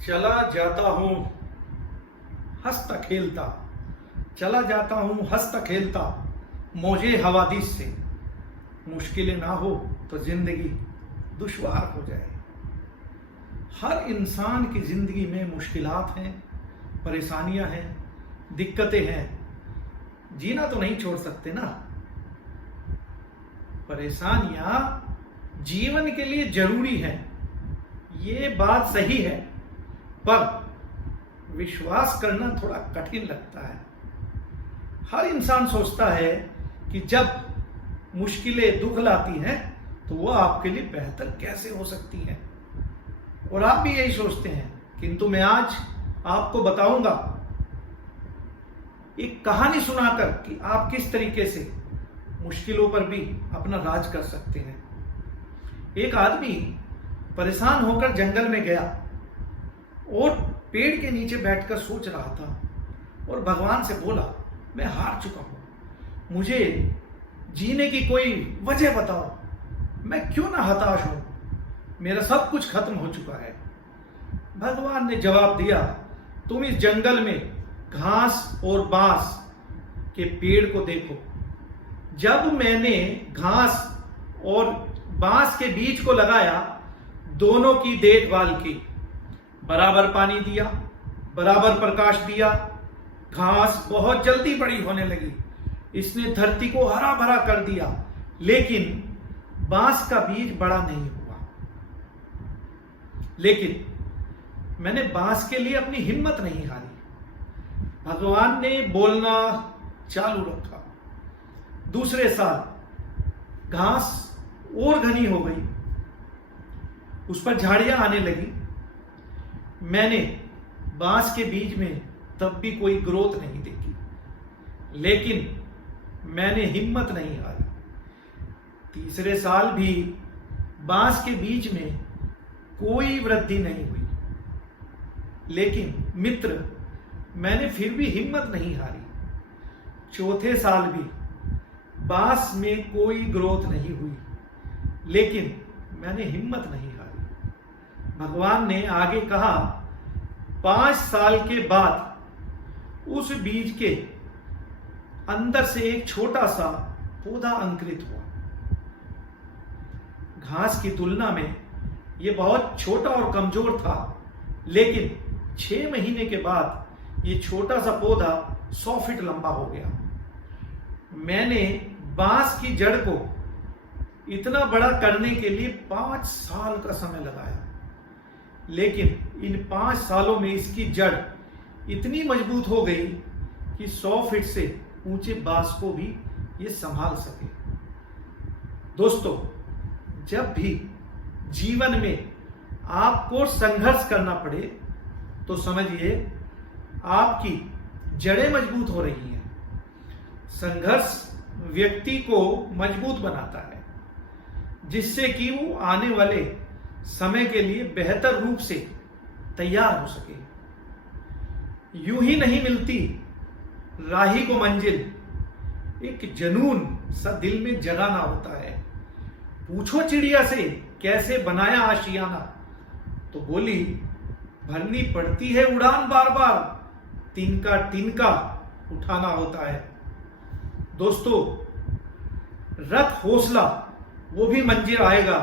चला जाता हूँ हंसता खेलता, चला जाता हूँ हंसता खेलता, मौजे हवादिस से। मुश्किलें ना हो तो जिंदगी दुश्वार हो जाए। हर इंसान की जिंदगी में मुश्किलात हैं, परेशानियां हैं, दिक्कतें हैं। जीना तो नहीं छोड़ सकते ना। परेशानियां जीवन के लिए जरूरी हैं, ये बात सही है, पर विश्वास करना थोड़ा कठिन लगता है। हर इंसान सोचता है कि जब मुश्किलें दुख लाती हैं तो वो आपके लिए बेहतर कैसे हो सकती हैं, और आप भी यही सोचते हैं। किंतु मैं आज आपको बताऊंगा एक कहानी सुनाकर कि आप किस तरीके से मुश्किलों पर भी अपना राज कर सकते हैं। एक आदमी परेशान होकर जंगल में गया और पेड़ के नीचे बैठकर सोच रहा था और भगवान से बोला, मैं हार चुका हूं, मुझे जीने की कोई वजह बताओ, मैं क्यों ना हताश हूं, मेरा सब कुछ खत्म हो चुका है। भगवान ने जवाब दिया, तुम इस जंगल में घास और बांस के पेड़ को देखो। जब मैंने घास और बांस के बीज को लगाया, दोनों की देखभाल की, बराबर पानी दिया, बराबर प्रकाश दिया, घास बहुत जल्दी बड़ी होने लगी, इसने धरती को हरा भरा कर दिया, लेकिन बांस का बीज बड़ा नहीं हुआ। लेकिन मैंने बांस के लिए अपनी हिम्मत नहीं हारी। भगवान ने बोलना चालू रखा। दूसरे साल घास और घनी हो गई, उस पर झाड़ियां आने लगी। मैंने बांस के बीज में तब भी कोई ग्रोथ नहीं देखी, लेकिन मैंने हिम्मत नहीं हारी। तीसरे साल भी बांस के बीज में कोई वृद्धि नहीं हुई, लेकिन मित्र, मैंने फिर भी हिम्मत नहीं हारी। चौथे साल भी बांस में कोई ग्रोथ नहीं हुई, लेकिन मैंने हिम्मत नहीं हारी। भगवान ने आगे कहा, 5 साल के बाद उस बीज के अंदर से एक छोटा सा पौधा अंकुरित हुआ। घास की तुलना में यह बहुत छोटा और कमजोर था, लेकिन 6 महीने के बाद ये छोटा सा पौधा 100 फीट लंबा हो गया। मैंने बांस की जड़ को इतना बड़ा करने के लिए 5 साल का समय लगाया, लेकिन इन 5 सालों में इसकी जड़ इतनी मजबूत हो गई कि 100 फीट से ऊंचे बांस को भी ये संभाल सके। दोस्तों, जब भी जीवन में आपको संघर्ष करना पड़े तो समझिए आपकी जड़ें मजबूत हो रही हैं। संघर्ष व्यक्ति को मजबूत बनाता है, जिससे कि वो आने वाले समय के लिए बेहतर रूप से तैयार हो सके। यूं ही नहीं मिलती राही को मंजिल, एक जुनून सा दिल में जगाना होता है। पूछो चिड़िया से कैसे बनाया आशियाना, तो बोली, भरनी पड़ती है उड़ान बार बार, तिनका तिनका उठाना होता है। दोस्तों, रख हौसला, वो भी मंजिल आएगा।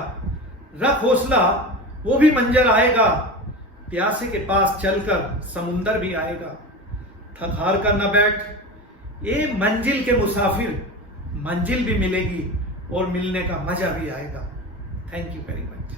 रख हौसला, वो भी मंजिल आएगा। प्यासे के पास चलकर समुंदर भी आएगा। थक हार कर न बैठ, ये मंजिल के मुसाफिर, मंजिल भी मिलेगी और मिलने का मजा भी आएगा। Thank you very much.